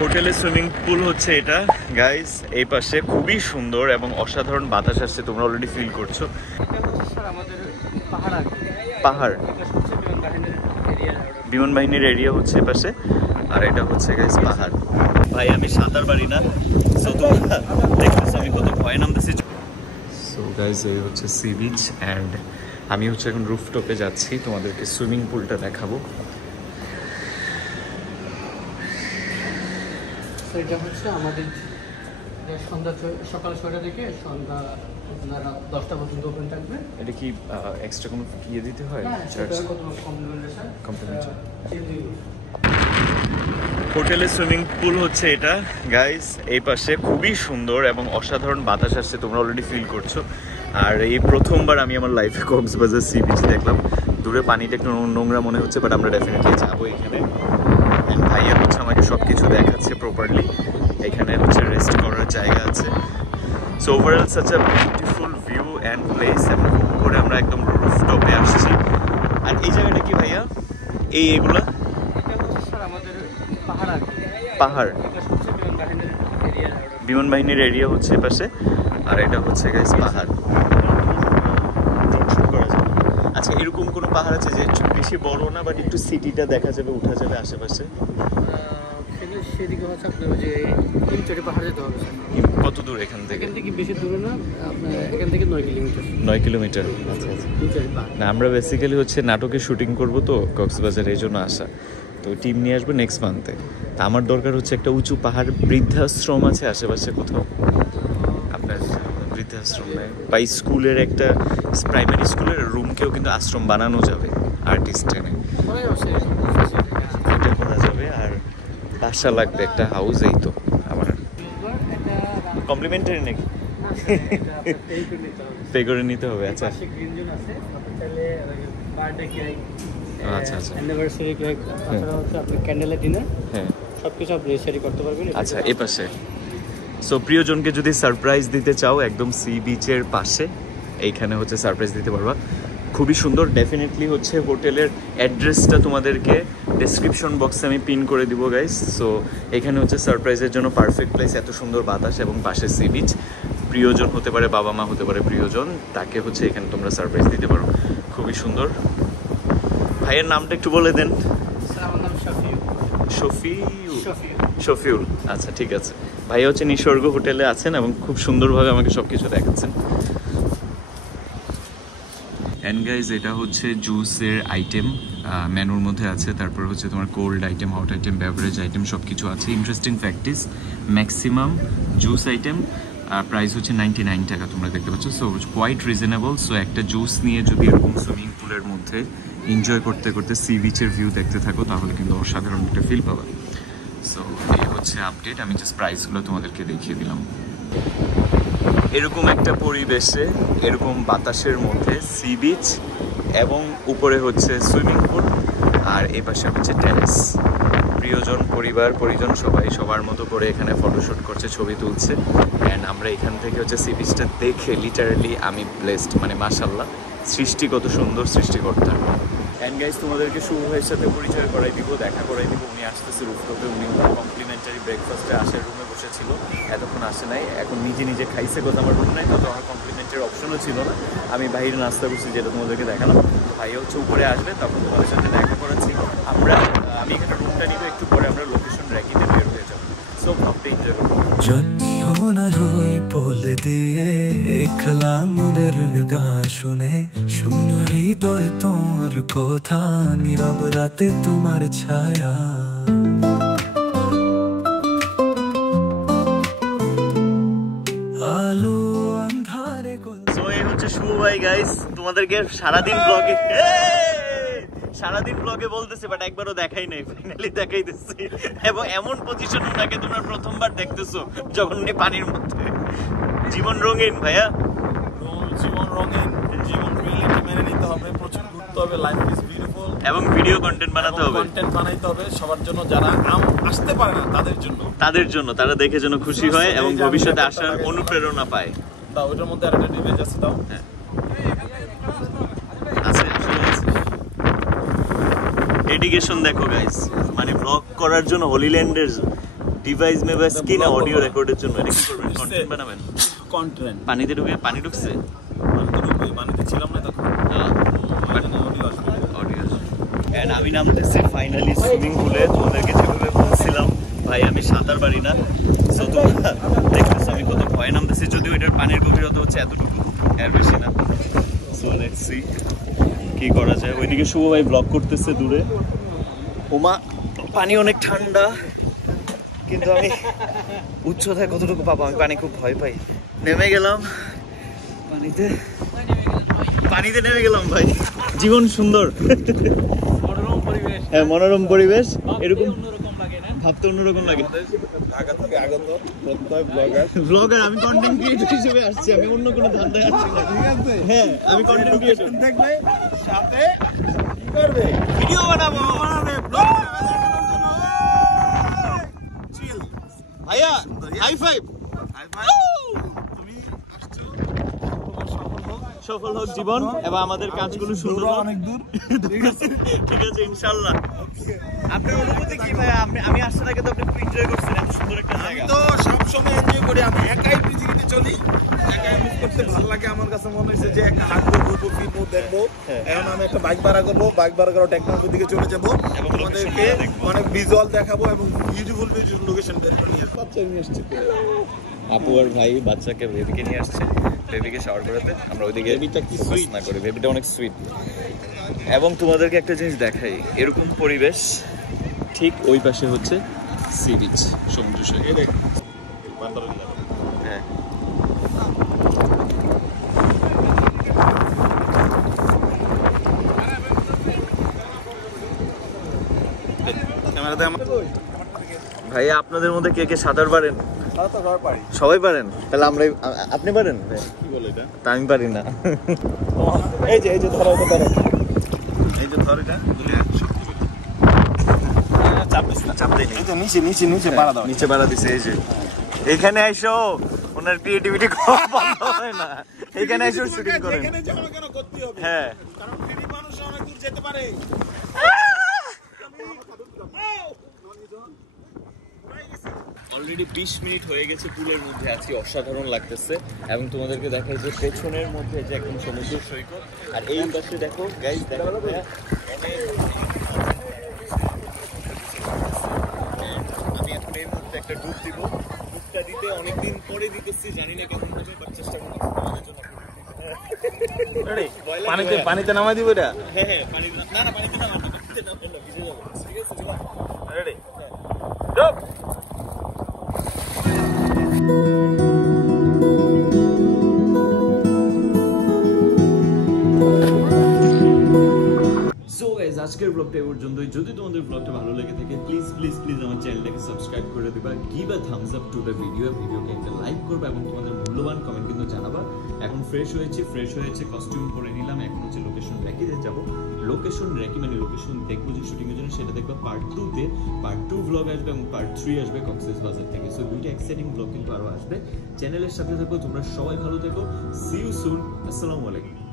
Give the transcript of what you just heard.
হোটেলের swimming pool হচ্ছে এটা গাইস। এই পাশে খুবই সুন্দর এবং অসাধারণ বাতাস আসছে, তোমরা অলরেডি ফিল করছো। পাহাড় বিমান বাহিনীর এরিয়া হচ্ছে এই পাশে, আর এটা হচ্ছে গাইস পাহাড়। ভাই আমি সাঁতার পারি না, সো তোমরা দেখতেছো আমি কত ভয় নামতেছি। সো গাইস এই হচ্ছে সি বিচ অ্যান্ড আমি হচ্ছে এখন রুফটপে যাচ্ছি, তোমাদেরকে সুইমিং পুলটা দেখাবো। এটা হচ্ছে আমাদের সন্ধ্যা সকাল 6টা থেকে সন্ধ্যা 10টা পর্যন্ত ওপেন থাকবে। এটা কি এক্সট্রা কোনো ইয়ে দিতে হয়? হোটেলের সুইমিং পুল হচ্ছে এটা গাইস। এই পাশে খুবই সুন্দর এবং অসাধারণ বাতাস আসছে, তোমরা অলরেডি ফিল করছো। আর এই প্রথমবার আমি আমার লাইফে কক্সবাজার সি বিচ দেখলাম। দূরে পানিটা একটু নোংরা মনে হচ্ছে, বাট আমরা ডেফিনেটলি যাবো এখানে। অ্যান্ড ভাইয়া হচ্ছে আমাকে সব কিছু দেখাচ্ছে প্রপারলি। এখানে হচ্ছে রেস্ট করার জায়গা আছে। So overall such a beautiful view and place. এবং উপরে আমরা একদম রুফটপে আসছি। আর এই জায়গাটা কি ভাইয়া? এগুলা পাহাড় বিমান বাহিনীর এরিয়া হচ্ছে পাশে, আর এটা হচ্ছে গাইস পাহাড়। আচ্ছা এরকম কোনো পাহাড় আছে যে বেশি বড় না, বাট একটু সিটিটা দেখা যাবে, উঠা যাবে আশেপাশে? সেদিকে হচ্ছে আপনার যে হিমচরে পাহাড় যেতে হবে। কত দূর এখান থেকে? এখান থেকে বেশি দূরে না, আপনার এখান থেকে 9 কিলোমিটার। 9 কিলোমিটার। আচ্ছা আচ্ছা। না আমরা বেসিক্যালি হচ্ছে নাটকে শুটিং করবো তো কক্সবাজার, এই জন্য আসা। তো টিম নিয়ে আসবো নেক্সট মান্থে। তা আমার দরকার হচ্ছে একটা উঁচু পাহাড়। বৃদ্ধাশ্রম আছে আশেপাশে কোথাও? আপনার বৃদ্ধাশ্রম নেই বা স্কুলের একটা প্রাইমারি স্কুলের রুমকেও কিন্তু আশ্রম বানানো যাবে আর্টিস্ট এনে, এটা করা যাবে। আর বাসা লাগবে একটা হাউস, এই তো আমার কমপ্লিমেন্টারি নাকি? পে করে নিতে হবে। আচ্ছা আচ্ছা আচ্ছা। অ্যানিভার্সারি কেক, তাছাড়া হচ্ছে আপনি ক্যান্ডেলের ডিনার, হ্যাঁ সবকিছু আপনি সেটি করতে পারবেন। আচ্ছা এই পাশে। সো প্রিয়জনকে যদি সারপ্রাইজ দিতে চাও একদম সি বিচের পাশে এইখানে হচ্ছে সারপ্রাইজ দিতে পারবা। খুবই সুন্দর। ডেফিনেটলি হচ্ছে হোটেলের অ্যাড্রেসটা তোমাদেরকে ডেসক্রিপশন বক্সে আমি পিন করে দিব গাইস। সো এখানে হচ্ছে সারপ্রাইজের জন্য পারফেক্ট প্লেস। এত সুন্দর বাতাস এবং পাশে সি বিচ। প্রিয়জন হতে পারে, বাবা মা হতে পারে প্রিয়জন, তাকে হচ্ছে এখানে তোমরা সারপ্রাইজ দিতে পারো। খুবই সুন্দর। ভাইয়ের নামটা একটু বলে দেন। আমার নাম শফিউল। আচ্ছা ঠিক আছে। ভাইয়া হচ্ছে নিসর্গ হোটেলে আছেন এবং খুব সুন্দরভাবে আমাকে সব কিছু দেখাচ্ছেন। অ্যান্ড গাইজ এটা হচ্ছে জুসের আইটেম মেনুর মধ্যে আছে। তারপর হচ্ছে তোমার cold item, hot item, beverage item সব কিছু আছে। Interesting fact is maximum juice item price হচ্ছে 99 টাকা, তোমরা দেখতে পাচ্ছ। So quite reasonable. সো একটা জুস নিয়ে যদি এরকম সুইমিং পুলের মধ্যে এনজয় করতে করতে সি বিচের ভিউ দেখতে থাকো তাহলে কিন্তু অসাধারণ একটা ফিল পাবে। সো এই হচ্ছে আপডেট। আমি জাস্ট প্রাইসগুলো তোমাদেরকে দেখিয়ে দিলাম। এরকম একটা পরিবেশে এরকম বাতাসের মধ্যে সি বিচ এবং উপরে হচ্ছে সুইমিং পুল, আর এই পাশে হচ্ছে টেরেস। প্রিয়জন, পরিবার পরিজন সবাই সবার মতো করে এখানে ফটোশ্যুট করছে, ছবি তুলছে। অ্যান্ড আমরা এখান থেকে হচ্ছে সি বিচটা দেখে লিটারালি আমি ব্লেসড, মানে মাশাআল্লাহ, সৃষ্টি কত সুন্দর সৃষ্টিকর্তা। অ্যান্ড গাইজ তোমাদেরকে শুভ ভাইয়ের সাথে পরিচয় করাই দিব, দেখা করাই দিব। উনি আসতেছে রুফটপে। উনি কমপ্লিমেন্টারি ব্রেকফাস্টে আসার রুমে বসেছিল, এতক্ষণ আসে নাই। এখন নিজে নিজে খাইছে, কথা আমার রুম নাই, তবে আমার কমপ্লিমেন্টারি অপশনও ছিল না। আমি বাইরে নাস্তা করছি, যেটা তোমাদেরকে দেখালাম। ভাইয়া হচ্ছে উপরে আসবে, তখন তোমাদের সাথে দেখা করাচ্ছি। আমি এখানে রুমটা নিব, একটু পরে আমরা লোকেশন রেখিতে বের হয়ে যাবো। সো ভাবতে এনজয় করবো। বলে দিয়ে একলামের গান শুনে শূন্য হৃদয় তোমার কথা, নীরব রাতে তোমার ছায়া। আলো আন্ধারে। সো এই হচ্ছে শুভ ভাই গাইস, তোমাদেরকে সারাদিন ব্লগে বলতেছে, বাট একবারও দেখাই নাই। ফাইনালি দেখাইতেছি। এবং এমন পজিশন ওনাকে তোমরা প্রথমবার দেখতেছো যখন উনি পানির মধ্যে। জীবন রঙিন ভাইয়া, জীবন রঙিন। জীবন রিয়েলিটি মেনে নিতে হবে, প্রচুর ঘুরতে হবে, লাইফ ইজ বিউটিফুল। এবং ভিডিও কন্টেন্ট বানাতে হবে, কন্টেন্ট বানাইতে হবে সবার জন্য, যারা আসতে পারে না তাদের জন্য, তারা দেখে যেন খুশি হয় এবং ভবিষ্যতে আসার অনুপ্রেরণা পায়। দাও ওটার মধ্যে আরেকটা ডিভাইস আছে, দাও। হ্যাঁ ডেডিকেশন দেখো গাইস, মানে ব্লগ করার জন্য হোলিল্যান্ডের ডিভাইস মেভাইস কি না অডিও রেকর্ডের জন্য এটা কি করবেন কন্টেন্ট বানাবেন কন্টেন্ট পানিতে ঢুকে পানি ঢুকছে পানিতে ছিলাম না তখন অডিও এন্ড আমি নামতেছি ফাইনালি সুইমিং পুলে তোমাদেরকে যেভাবে বলছিলাম ভাই আমি সাঁতার পারি না সো তোমরা দেখতেছো আমি কত ভয় নামতেছি যদিও এটার পানির গভীরতা হচ্ছে এতটুকু এর বেশি না সো লেটস সি কি করা যায় ওইদিকে শুভ ভাই ব্লগ করতেছে দূরে ওমা পানি অনেক ঠান্ডা কিন্তু আমি উচ্চতায় কতটুকু পাবো আমি পানি খুব ভয় পাই নেমে গেলাম পানিতে নেমে গেলাম ভাই জীবন সুন্দর হ্যাঁ মনোরম পরিবেশ এরকম ভাবতে অন্যরকম লাগে ঢাকা থেকে আগত ব্লগার আমি কন্টেন্ট ক্রিয়েটর হিসেবে আসছি আমি অন্য কোনো ধান্দায় আসছি না ঠিক আছে হ্যাঁ আমি কন্টেন্ট ক্রিয়েটর থাকবে সাথে কি করবে ভিডিও বানাবো ব্লগ ভাইয়া হাই ফাইভ সফল হোক জীবন এবং আমাদের কাজগুলো সুন্দর অনেক দূর ঠিক আছে ইনশাআল্লাহ আপনার অনুভূতি কি ভাই আমি আসার আগে তো আপনি খুব এনজয় করছেন এত সুন্দর একটা জায়গা তো সবসময় এনজয় করি আমি একাই পৃথিবীতে চলি একাই মুভ করতে ভালো লাগে আমার কাছে মনে হয়েছে যে একটা হাঁটবো ঘুরবো ফিরবো দেখবো এখন আমি একটা বাইক ভাড়া করবো বাইক ভাড়া করার টেকনোলজির দিকে চলে যাবো এবং তোমাদেরকে অনেক ভিজুয়াল দেখাবো এবং বিউটিফুল লোকেশন বের করে বাচ্চা নিয়ে আসছি আপু আর ভাই বাচ্চাকে বেবিকে নিয়ে আসছে বেবিকে শাওয়ার করাতে আমরা ওইদিকে বেবিটা কি সুইট না করি বেবিটা অনেক সুইট এবং তোমাদেরকে একটা জিনিস দেখাই এরকম পরিবেশ ঠিক ওই পাশে হচ্ছে সি বিচ সমুদ্র সৈকত হ্যাঁ ক্যামেরাতে আমার ভাইয়া আপনাদের মধ্যে কে কে সাঁতার পারেন সবাই পারেন তাহলে আমরা আপনি পারেন কি বলে এটা তা আমি পারি না এই যে ধরো এই যে ধর এটা চাপ দেয় এই তো নিচে পাড়া দাও নিচে বাড়া দিছে এই যে এখানে আইসো ওনার ক্রিয়েটিভিটি বন্ধ হয় না এখানে আইসো শুটিং করেন এখানে যাওয়া কেন করতে হবে হ্যাঁ কারণ ফ্রি মানুষ অনেক দূর যেতে পারে অলরেডি 20 মিনিট হয়ে গেছে পুলের মধ্যে আছি অসাধারণ লাগতেছে এবং তোমাদেরকে দেখাই যে পেছনের মধ্যে যে একদম সমুদ্র সৈকত আর এই পাশে দেখো গাইস দেখো আমি এখন এই মুহূর্তে একটা ডুব দিব ডুবটা দিতে অনেকদিন পরে দিতেছি জানি না কেমন হবে বাট চেষ্টা করব তোমাদের জন্য পানিতে নামাই দিব এটা হ্যাঁ পানিতে না পানিতে না ভিজে যাবো ঠিক আছে রেডি সো গাইস আজকের ব্লগটা এই পর্যন্তই যদি তোমাদের ব্লগটা ভালো লেগে থাকে প্লিজ আমার চ্যানেলটাকে সাবস্ক্রাইব করে দিবা give a Thums up to the ভিডিওকে একটা লাইক করবে এবং তোমাদের মূল্যবান কমেন্ট কিন্তু জানাবা এখন ফ্রেশ হয়েছে কস্টিউম পরে নিলাম এখন হচ্ছে লোকেশন রেখে যাবো লোকেশন রেখে মানে লোকেশন দেখবো যে শুটিং এর জন্য সেটা দেখবা পার্ট 2 তে পার্ট 2 ব্লগ আসবে এবং পার্ট 3 আসবে কক্সবাজার থেকে সো দুইটা এক্সাইটিং ব্লগ কিন্তু আরো আসবে চ্যানেলের সাথে থাকো তোমরা সবাই ভালো থেকো সি ইউ সুন আসসালামু আলাইকুম